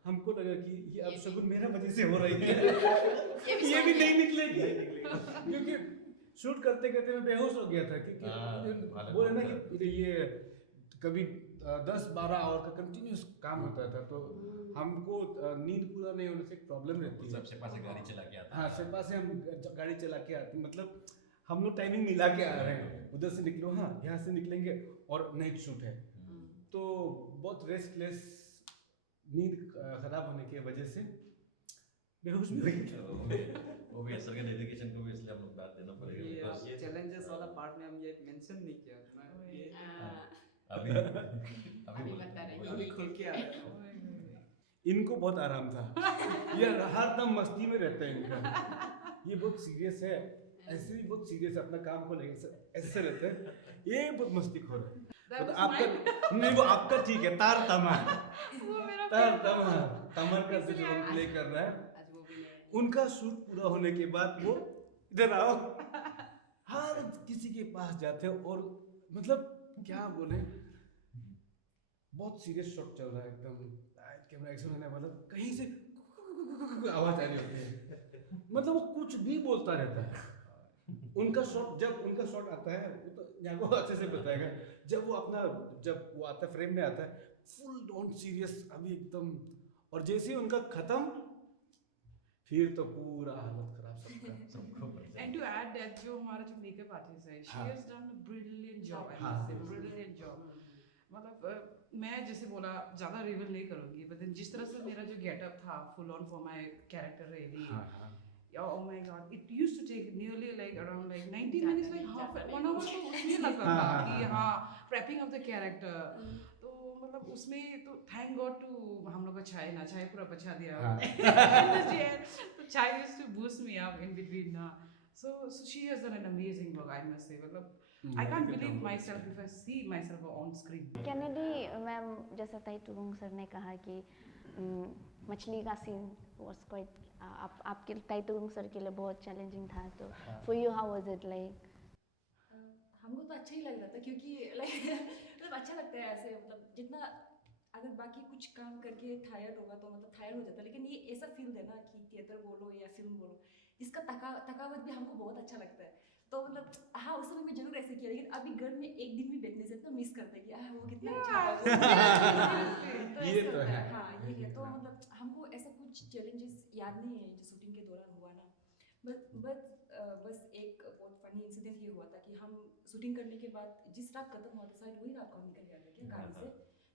हमको लगा कि ये अब शगुन मेरा वजह से हो रही है ये भी नहीं निकलेगी क्योंकि शूट करते करते मैं बेहोश हो गया था क्योंकि बोले ना कि ये कभी 10-12 आवर का कंटिन्यूस काम होता था तो हमको नींद पूरा नहीं होने से प्रॉब्लम रहती है सबसे पास गाड़ी चला के आता हाँ से पास से हम गाड़ी चला के आते मतलब हम लोग टाइमिंग मिला के आ रहे हैं उधर से निकलो हाँ यहाँ से निकलेंगे और नाइट शूट है तो बहुत रेस्टलेस नींद खराब होने की वजह से बेहोश भी हो गया वो भी असर का डेडिकेशन को भी इसलिए हम लोग बात देना पड़ेगा ये चैलेंजेस वाला पार्ट में हम ये मेंशन नहीं किया मैं ये अभी बता रहे अभी खुल के आ रहा है इनको बहुत आराम था ये हर दम मस्ती में रहता है इनका ये बहुत सीरियस है ऐसे भी बहुत सीरियस अपना काम को लेकर ऐसे रहते हैं ये बहुत मस्ती खोर है तो आपका नहीं वो आपका ठीक है तार तमर तमर का जो रोल प्ले कर रहा है उनका शूट पूरा होने के बाद वो इधर आओ हर किसी के पास जाते हैं और मतलब क्या बोले बहुत सीरियस शॉट चल रहा है एकदम कैमरा एक्शन होने वाला कहीं से आवाज आ रही होती है मतलब वो कुछ भी बोलता रहता है उनका शॉट जब उनका शॉट आता है वो तो यहाँ को अच्छे से बताएगा जब वो आता है फ्रेम में आता है फुल डोंट सीरियस अभी एकदम और जैसे ही उनका खत्म फिर तो पूरा हालत खराब सबको एंड टू ऐड दैट जो हमारा जो मेकअप आर्टिस्ट है she has done a brilliant job I must say brilliant job मतलब मैं जैसे बोला ज़्यादा रिवील नहीं करूँगी बट जिस तरह से मेरा जो गेटअप था full on for my character really oh my god it used to take nearly like around like 90 minutes like half 1 hour तो उसमें लगता था कि हाँ prepping of the character तो मतलब उसमें तो thank god to हम लोग का चाय ना चाय पूरा बचा दिया तो चाय used to boost me up in between so she has done an amazing work I must say मतलब I can't believe myself if I see myself on screen Kennedy ma'am जैसा ताई तुरुंग सर ने कहा कि मछली का सीन वाज क्वाइट आपके ताई तुरुंग सर के लिए बहुत चैलेंजिंग था तो for you how was it like हमको तो अच्छा ही लग रहा था क्योंकि लाइक मतलब अच्छा लगता है ऐसे मतलब जितना अगर बाकी कुछ काम करके टायर्ड होगा तो मतलब टायर्ड हो जाता है लेकिन ये ऐसा फील देना कि थिएटर बोलो या फिल्म बोलो जिसका थकावट भी हमको बहुत अच्छा लगता है तो मतलब हाँ उस समय में जरूर ऐसे किया लेकिन अभी घर में एक दिन भी बैठने से तो मिस करते हैं कि वो कितना अच्छा था ये तो है हाँ ये है तो मतलब हमको ऐसा कुछ चैलेंजेस याद नहीं है जो शूटिंग के दौरान हुआ ना बस एक बहुत फनी इंसिडेंट ये हुआ था कि हम शूटिंग करने के बाद जिस रात खत्म हुआ था शायद वही रात को हम निकल गया था क्या गाड़ी से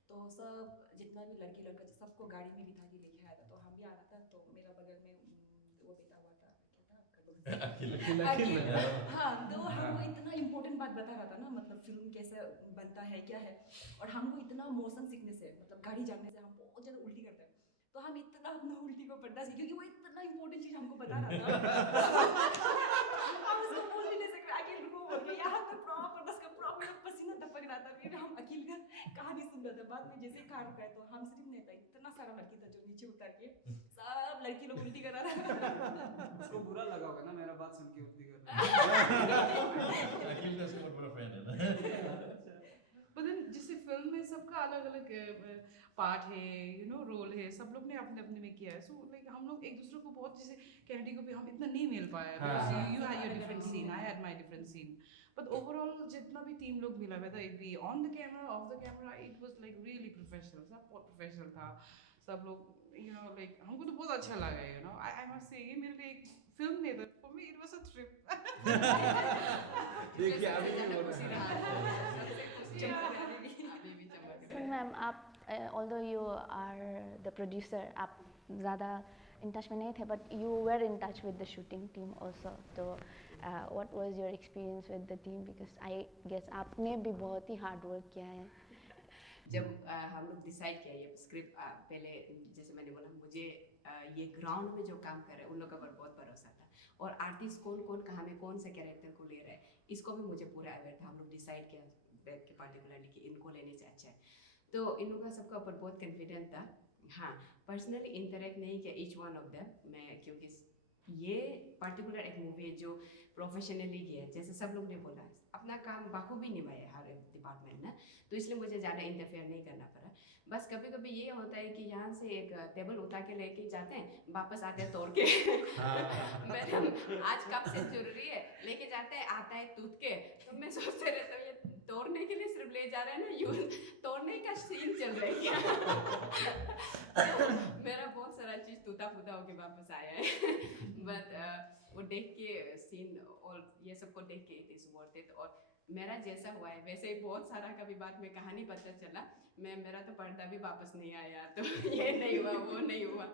तो सब जितना भी लड़की लड़का था सबको गाड़ी में बिठा के लेके आया था तो हम भी आ रहा था तो मेरा बगल में वो बैठा हुआ था हाँ तो हमको इतना इम्पोर्टेंट बात बता रहा था ना मतलब फिल्म कैसे बनता है क्या है और हमको इतना मोशन सीखने से मतलब गाड़ी जानने से हम बहुत ज़्यादा उल्टी करते हैं तो हम इतना अपना उल्टी को बर्दाश्त क्योंकि वो इतना इम्पोर्टेंट चीज़ हमको बता रहा था हम उसको बोल भी नहीं सकते अकेले रुको बोल के यहाँ पे प्रॉपर उसका प्रॉपर पसीना टपक रहा था फिर हम अकेले का कहानी सुन रहे थे बाद में जैसे कार रुका तो हम सिर्फ नहीं था इतना सारा लड़की था जो नीचे उतर के सब लड़की लोग उल्टी कर रहा था उसको बुरा लगा होगा ना मेरा बात सुन के उल्टी कर रहा अखिल तो उसका बड़ा फैन है But then जैसे फिल्म में सबका अलग अलग पार्ट है यू नो रोल है सब लोग ने अपने अपने में किया है सो लाइक हम लोग एक दूसरे को बहुत जैसे कैनेडी को भी हम इतना नहीं मिल पाया हाँ, because हाँ. you had your different scene, I had my different scene. But overall जितना भी टीम लोग मिला whether it be on the camera, off the camera, it was like really professional. सब बहुत professional था. सब लोग you know like हमको तो बहुत अच्छा लगा you know. I must say ये मेरे लिए एक फिल्म नहीं था. For me it was a trip. देखिए अभी भी हो रहा है. अभी भी चमक रहा So, है। मैम आप although you are the producer, आप ज़्यादा in touch में नहीं थे, but you were in touch with the shooting team also. तो what was your experience with the team? Because I guess आपने भी बहुत ही hard work किया है. जब हम लोग डिसाइड किया ये स्क्रिप्ट पहले जैसे मैंने बोला मुझे ये ग्राउंड में जो काम कर रहे हैं उन लोगों पर बहुत भरोसा था और आर्टिस्ट कौन कौन कहाँ में कौन सा कैरेक्टर को ले रहा है इसको भी मुझे पूरा अवेयर था। हम लोग डिसाइड किया बैठ के पार्टिकुलरली कि इनको लेने से अच्छा है तो इन लोगों का सबका ऊपर बहुत कॉन्फिडेंट था। हाँ पर्सनली इंटरेक्ट नहीं किया ईच वन ऑफ देम मैं क्योंकि ये पर्टिकुलर एक मूवी है जो प्रोफेशनली किया है जैसे सब लोग ने बोला अपना काम बखूबी निभाया हर एक डिपार्टमेंट ना तो इसलिए मुझे ज़्यादा इंटरफेयर नहीं करना पड़ा। बस कभी कभी ये होता है कि यहाँ से एक टेबल उठा के लेके जाते हैं वापस आते हैं तोड़ के मैडम आज कब से जरूरी है लेके जाते हैं आता है टूट के तो मैं सोचते रहता हूँ ये तोड़ने के लिए सिर्फ ले जा रहे हैं ना यूज तोड़ने का सीन चल रहा है क्या मेरा बहुत सारा चीज़ टूटा फूटा होके वापस आया है बट वो देख के सीन और ये सबको देख के इट इज़ वर्थ इट और मेरा जैसा हुआ है वैसे ही बहुत सारा कभी बाद में कहानी पता चला मेरा तो पर्दा भी वापस नहीं आया तो ये नहीं हुआ वो नहीं हुआ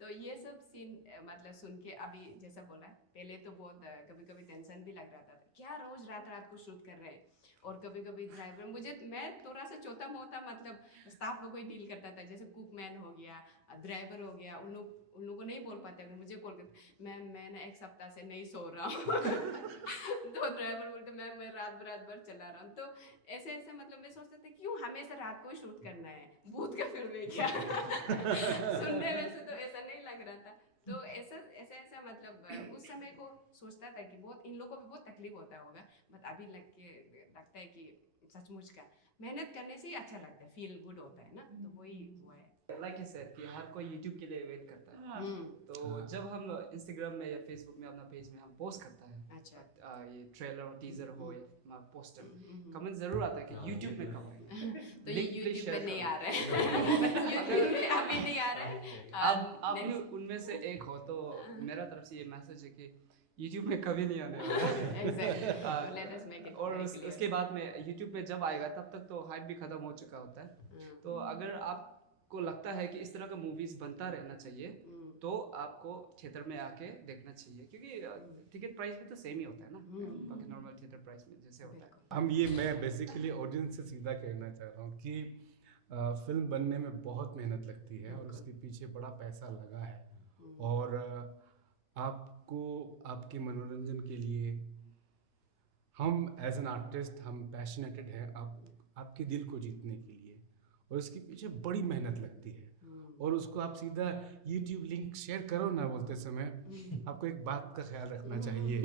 तो ये सब सीन मतलब सुन के अभी जैसा बोला पहले तो बहुत कभी कभी टेंशन भी लग रहा था क्या रोज रात रात को शूट कर रहे हैं और कभी कभी ड्राइवर मैं थोड़ा सा छोटा मोटा मतलब स्टाफ लोगों ही डील करता था जैसे कुकमैन हो गया ड्राइवर हो गया उन लोगों को नहीं बोल पाते अगर मुझे बोल कर मैं एक सप्ताह से नहीं सो रहा हूँ तो ड्राइवर बोलते मैं रात भर चला रहा हूँ तो ऐसे मतलब मैं सोचता था क्यों हमेशा रात को शूट करना है भूत का फिल्म है क्या सुनने में से तो ऐसा नहीं लग रहा था तो ऐसा मतलब उस समय को सोचता था कि बहुत इन लोगों को भी बहुत तकलीफ होता होगा बट अभी लगता है कि सचमुच का मेहनत करने से ही अच्छा लगता है फील गुड होता है ना तो वही हुआ है। लाइक यू सेड कि हर कोई YouTube के लिए वेट करता है हाँ। तो जब हम Instagram में या Facebook में अपना पेज में हम पोस्ट करता है अच्छा ये ट्रेलर और टीजर हो या पोस्टर कमेंट जरूर आता है कि YouTube में कब आएगा तो ये YouTube पे नहीं आ रहा है YouTube पे अभी नहीं आ रहा है आप भी उनमें से एक हो तो मेरा तरफ से ये मैसेज है कि YouTube में कभी नहीं आने वाला है Exactly. Let us make it और very clear. उसके बाद में YouTube पे जब आएगा तब तक तो हाइप भी खत्म हो चुका होता है तो अगर आपको लगता है कि इस तरह का मूवीज बनता रहना चाहिए तो आपको थिएटर में आके देखना चाहिए क्योंकि टिकट प्राइस भी तो सेम ही होता है ना बाकी नॉर्मल थिएटर प्राइस में जैसे होता है। मैं बेसिकली ऑडियंस से सीधा कहना चाह रहा हूँ कि फिल्म बनने में बहुत मेहनत लगती है और उसके पीछे बड़ा पैसा लगा है और आपको आपके मनोरंजन के लिए हम एज एन आर्टिस्ट हम पैशनेटेड हैं आपके दिल को जीतने के लिए और उसके पीछे बड़ी मेहनत लगती है और उसको आप सीधा YouTube लिंक शेयर करो ना बोलते समय आपको एक बात का ख्याल रखना चाहिए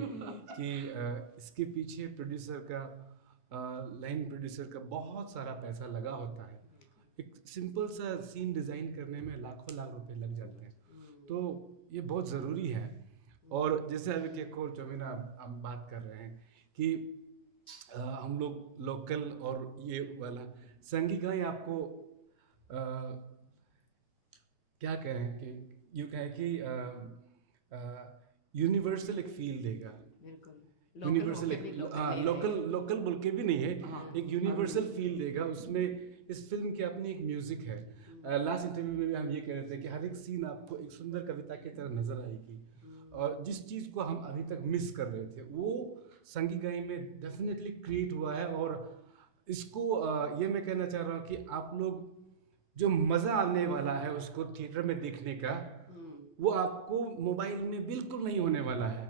कि इसके पीछे प्रोड्यूसर का लाइन प्रोड्यूसर का बहुत सारा पैसा लगा होता है। एक सिंपल सा सीन डिज़ाइन करने में लाखों लाख रुपए लग जाते हैं तो ये बहुत ज़रूरी है। और जैसे अभी के कोर चौमिना हम बात कर रहे हैं कि हम लोग लोकल और ये वाला संगी-गाई आपको क्या कहें कि यूँ कहें कि यूनिवर्सल एक फील देगा। यूनिवर्सल लोकल बोल के भी नहीं है एक यूनिवर्सल फील देगा उसमें। इस फिल्म की अपनी एक म्यूज़िक है। लास्ट इंटरव्यू में भी हम ये कह रहे थे कि हर एक सीन आपको एक सुंदर कविता की तरह नजर आएगी और जिस चीज़ को हम अभी तक मिस कर रहे थे वो संगी-गाई में डेफिनेटली क्रिएट हुआ है। और इसको ये मैं कहना चाह रहा हूँ कि आप लोग जो मज़ा आने वाला है उसको थिएटर में देखने का वो आपको मोबाइल में बिल्कुल नहीं होने वाला है।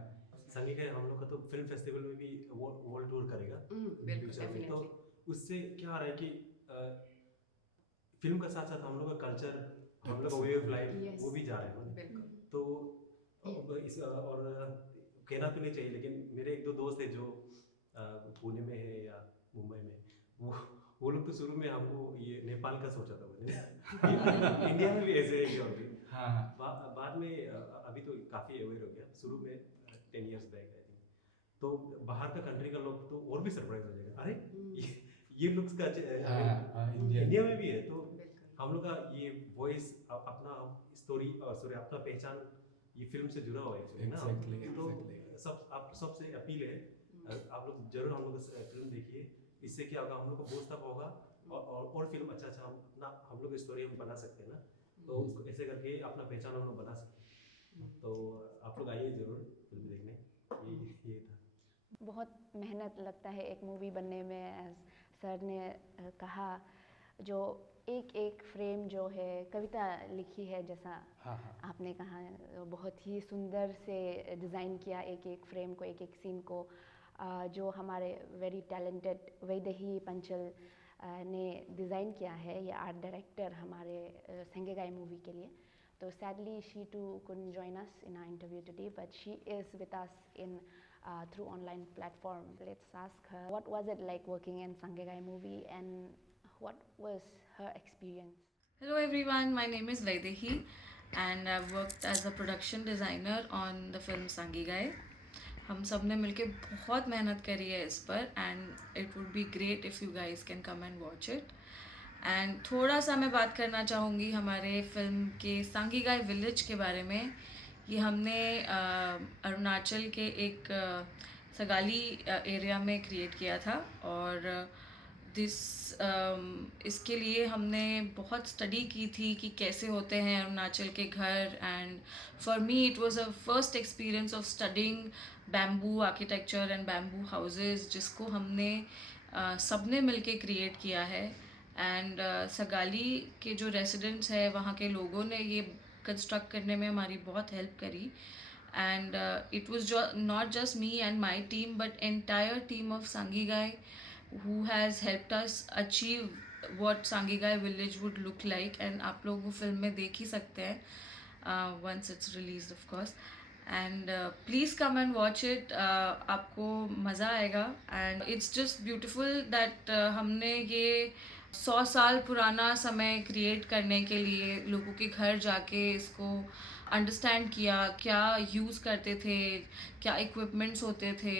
संगी-गाई हम लोग का तो फिल्म फेस्टिवल में भी वर्ल्ड टूर करेगा फ्यूचर में तो उससे क्या आ रहा है कि फिल्म का साथ साथ हम लोग का कल्चर हम लोग का वे ऑफ लाइफ वो भी जा रहे हैं तो और कहना तो नहीं चाहिए लेकिन मेरे एक दो दोस्त है जो पुणे में है या मुंबई में वो लोग तो शुरू में हमको ये नेपाल का सोचा था मैंने इंडिया में भी ऐसे है और भी बाद में अभी तो काफ़ी अवेयर हो गया। शुरू में 10 years बैक आई थिंक। तो बाहर का कंट्री का लोग तो और भी सरप्राइज हो जाएगा, अरे ये लुक्स का इंडिया में भी है। तो हम लोग का ये वॉइस अपना स्टोरी सॉरी अपना पहचान ये फिल्म से जुड़ा हुआ है एक्चुअली ना। तो सब आप सबसे अपील है आप लोग जरूर हम लोग का फिल्म देखिए। इससे क्या होगा, हम लोग को बूस्ट अप होगा और फिल्म अच्छा हम लोग स्टोरी हम बना सकते हैं ना। तो उसको ऐसे करके अपना पहचान हम लोग बना सकते हैं। तो आप लोग आइए जरूर फिल्म देखने। ये था। बहुत मेहनत लगता है एक मूवी बनने में, as सर ने कहा, जो एक एक फ्रेम जो है कविता लिखी है जैसा आपने कहा, बहुत ही सुंदर से डिज़ाइन किया एक एक फ्रेम को, एक एक सीन को, जो हमारे वेरी टैलेंटेड वैदेही पंचल ने डिज़ाइन किया है, ये आर्ट डायरेक्टर हमारे संगी-गाई मूवी के लिए. So sadly she too couldn't join us in our interview today, but she is with us in through online platform. Let's ask her what was it like working in Sangi-Gai movie and what was her experience. Hello everyone, my name is Vaidehi and I've worked as a production designer on the film Sangi-Gai. हम सब ने मिलके बहुत मेहनत करी है इस पर and it would be great if you guys can come and watch it. And थोड़ा सा मैं बात करना चाहूँगी हमारे फिल्म के सांगी-गाई विलेज के बारे में. ये हमने अरुणाचल के एक सगाली एरिया में क्रिएट किया था और इसके लिए हमने बहुत स्टडी की थी कि कैसे होते हैं अरुणाचल के घर. And for me it was a first experience of studying bamboo architecture and bamboo houses, जिसको हमने सबने मिलके क्रिएट किया है. एंड सगाली के जो रेसिडेंट्स है वहाँ के लोगों ने ये कंस्ट्रक्ट करने में हमारी बहुत हेल्प करी. And it was not just me and my team but entire team of सांगी-गाई who has helped us achieve what Sangi-Gai village would look like. And आप लोग वो फिल्म में देख ही सकते हैं once it's released of course. And please come and watch it. आपको मज़ा आएगा. And it's just beautiful that हमने ये 100 साल पुराना समय क्रिएट करने के लिए लोगों के घर जाके इसको अंडरस्टैंड किया, क्या यूज़ करते थे, क्या इक्विपमेंट्स होते थे,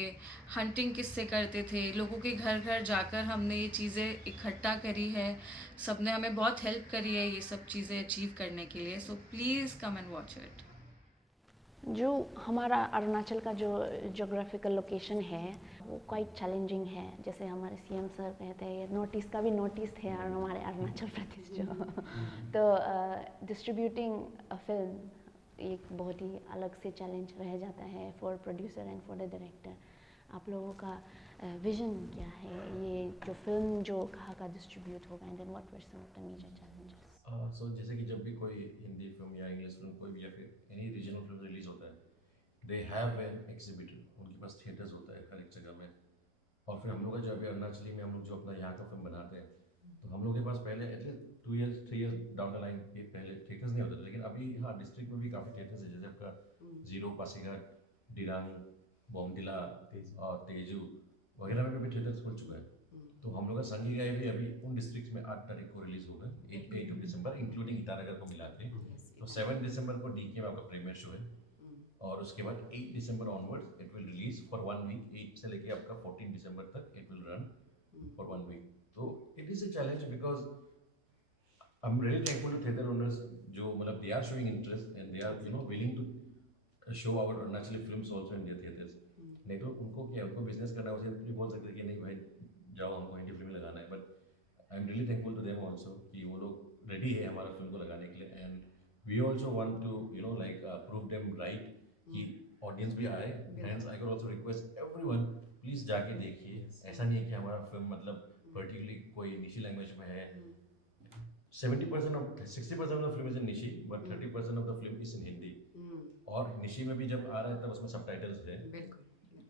हंटिंग किससे करते थे, लोगों के घर घर जाकर हमने ये चीज़ें इकट्ठा करी है. सब ने हमें बहुत हेल्प करी है ये सब चीज़ें अचीव करने के लिए. So please come and watch it. जो हमारा अरुणाचल का जो जोग्राफिकल लोकेशन है वो क्वाइट चैलेंजिंग है. जैसे हमारे सीएम सर कहते हैं, नोटिस का भी नोटिस है और हमारे अरुणाचल प्रदेश जो तो डिस्ट्रीब्यूटिंग अ फिल्म एक बहुत ही अलग से चैलेंज रह जाता है for producer and for the director. आप लोगों का विजन क्या है, ये जो फिल्म जो कहाँ का डिस्ट्रीब्यूट होगा, and then what were some of the major challenges. So जैसे कि जब भी कोई हिंदी फिल्म या इंग्लिश फिल्म कोई भी या फिर एनी रीजनल फिल्म रिलीज होता है, दे हैव एन एक्सिबिटर. उनके पास थिएटर्स होता है हर एक जगह में. और फिर हम लोग का जो अभी अरुणाचली में हम लोग जो अपना यहाँ का फिल्म बनाते हैं, तो हम लोग के पास पहले at least 2 years 3 years down the line के पहले थिएटर्स नहीं होते थे. लेकिन अभी हाँ डिस्ट्रिक्ट में भी काफ़ी थिएटर्स है, जैसे आपका जीरो, पासीघाट, डिरानी, बोमदिला और तेजू वगैरह में भी थिएटर्स खुल चुका है. तो हम लोग का संगी-गाई भी अभी उन डिस्ट्रिक्ट्स में 8 तारीख को रिलीज होगा, 8 दिसंबर इंक्लूडिंग ईटानगर को मिला के. तो 7 दिसंबर को डीके में आपका प्रीमियर शो है और उसके बाद 8 December onwards it will release for 1 week. 8 से लेके आपका 14 दिसंबर तक it will run for 1 week. तो it is a challenge because I am really thankful to theatre owners जो मतलब they are showing interest and they are willing to show our Arunachali films also in their theatres. नहीं तो उनको क्या, उनको business करना है, उसे बोल सकते कि नहीं भाई जाओ हमको हिंदी फिल्म लगाना है. But I am really thankful to them also कि वो लोग रेडी है हमारा फिल्म को लगाने के लिए. And we also want to like prove them right कि ऑडियंस भी आए. Hence I can also request everyone please जाके देखिए. ऐसा नहीं है कि हमारा फिल्म मतलब पर्टिकुलरली कोई निशी लैंग्वेज में है. 60% of the film is in Nishi, but 30% of the film is in Hindi. और निशी में भी जब आ रहा है तब उसमें सबटाइटल्स है.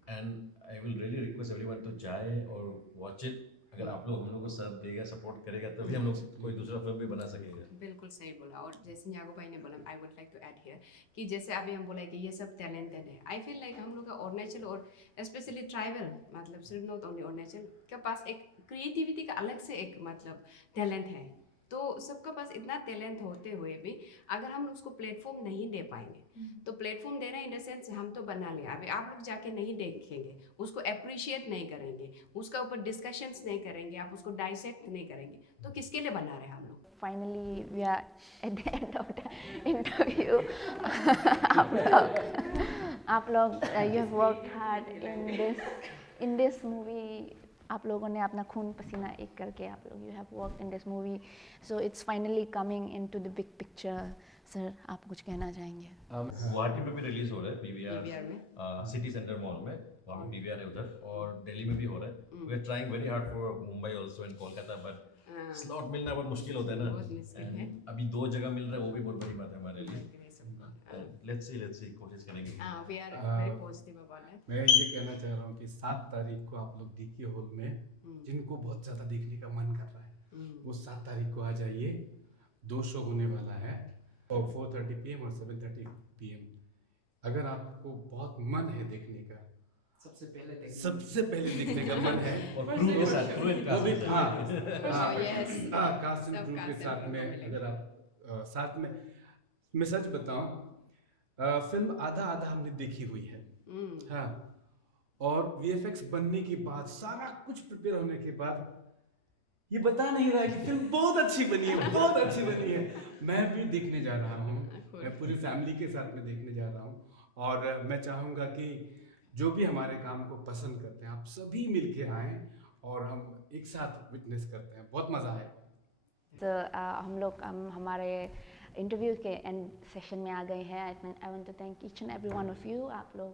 And I will really request everyone to जाए और वॉच इट. अगर आप लोग हम लोग को साथ देगा, सपोर्ट करेगा, तभी हम लोग कोई दूसरा फिल्म भी बना सकेंगे. बिल्कुल सही बोला. और जैसे न्यागो भाई ने बोला, I would like to add here कि जैसे अभी हम बोला कि ये सब टैलेंटेड है. आई फील लाइक हम लोग का अरुणाचल और स्पेशली ट्राइबल मतलब सिर्फ नॉट ओनली अरुणाचल के पास एक क्रिएटिविटी का अलग से एक मतलब टैलेंट है. तो सबके पास इतना टैलेंट होते हुए भी अगर हम उसको प्लेटफॉर्म नहीं दे पाएंगे, तो प्लेटफॉर्म देना इन द सेंस हम तो बना लिया, अभी आप लोग जाके नहीं देखेंगे, उसको अप्रिशिएट नहीं करेंगे, उसका ऊपर डिस्कशंस नहीं करेंगे, आप उसको डाइसेक्ट नहीं करेंगे, तो किसके लिए बना रहे हैं हम लोग? Finally, we are at the end of the interview. आप लोग you have worked hard in this movie. आप लोगों ने अपना खून पसीना एक करके आप लोग you have worked in this movie, so it's finally coming into the big picture. Sir, आप कुछ कहना चाहेंगे? गुवाहाटी में भी रिलीज हो रहा है PVR पीवीआर में सिटी सेंटर मॉल में, वहाँ पे पीवीआर है उधर, और दिल्ली में भी हो रहा है. We are trying very hard for Mumbai also and Kolkata, but slot मिलना बहुत मुश्किल होता है ना. बहुत मुश्किल है. And अभी 2 जगह मिल रहा है, वो भी बहुत बड़ी बात है हमारे लिए. लेट्स सी कोशिश करेंगे. we are very positive about that. मैं ये कहना चाह रहा हूँ कि 7 तारीख को आप लोग डीके हॉल में जिनको बहुत ज़्यादा देखने का मन कर रहा है वो 7 तारीख को आ जाइए. 2 शो होने वाला है, और 4:30 PM और 7:30 PM. अगर आपको बहुत मन है देखने का, सबसे पहले देखने का मन है, और क्रू के साथ, crew and cast. Cast and crew के साथ में अगर आप साथ में, मैं सच बताऊं, फिल्म आधा आधा हमने देखी हुई है. हाँ, और VFX बनने के बाद सारा कुछ प्रिपेयर होने के बाद ये बता नहीं रहा है कि फिल्म बहुत अच्छी बनी है, बहुत अच्छी बनी है. मैं भी देखने जा रहा हूँ, मैं पूरी फैमिली के साथ में देखने जा रहा हूँ, और मैं चाहूँगा कि जो भी हमारे काम को पसंद करते हैं आप सभी मिलके आएँ और हम एक साथ विटनेस करते हैं. बहुत मज़ा आएगा. तो हम लोग हमारे इंटरव्यू के एंड सेशन में आ गए हैं. I want to thank each and every one of you. आप लोग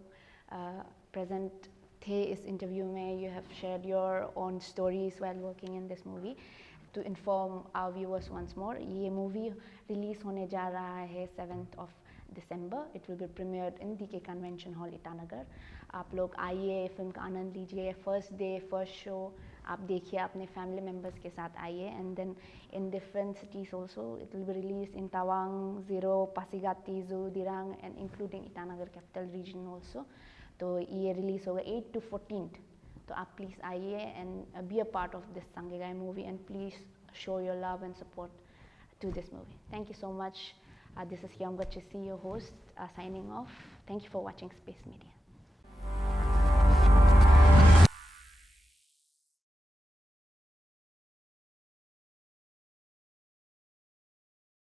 प्रेजेंट थे इस इंटरव्यू में. You have shared your own stories while working in this movie. To inform our viewers once more, ये मूवी रिलीज होने जा रहा है 7th of December. It will be premiered in DK Convention Hall, Itanagar. आप लोग आइए, film का आनंद लीजिए. फर्स्ट डे फर्स्ट शो आप देखिए, अपने फैमिली मेम्बर्स के साथ आइए. And then in different cities also it will be release in Tawang, Ziro, पासीघाटी, जू, Dirang and including Itanagar capital region also. तो ये रिलीज होगा 8 to 14th. तो आप प्लीज़ आइए and be a part of this Sangi-Gai movie, and please show your love and support to this movie. Thank you so much. This is Yamgachi, your host, signing off. Thank you for watching Space Media.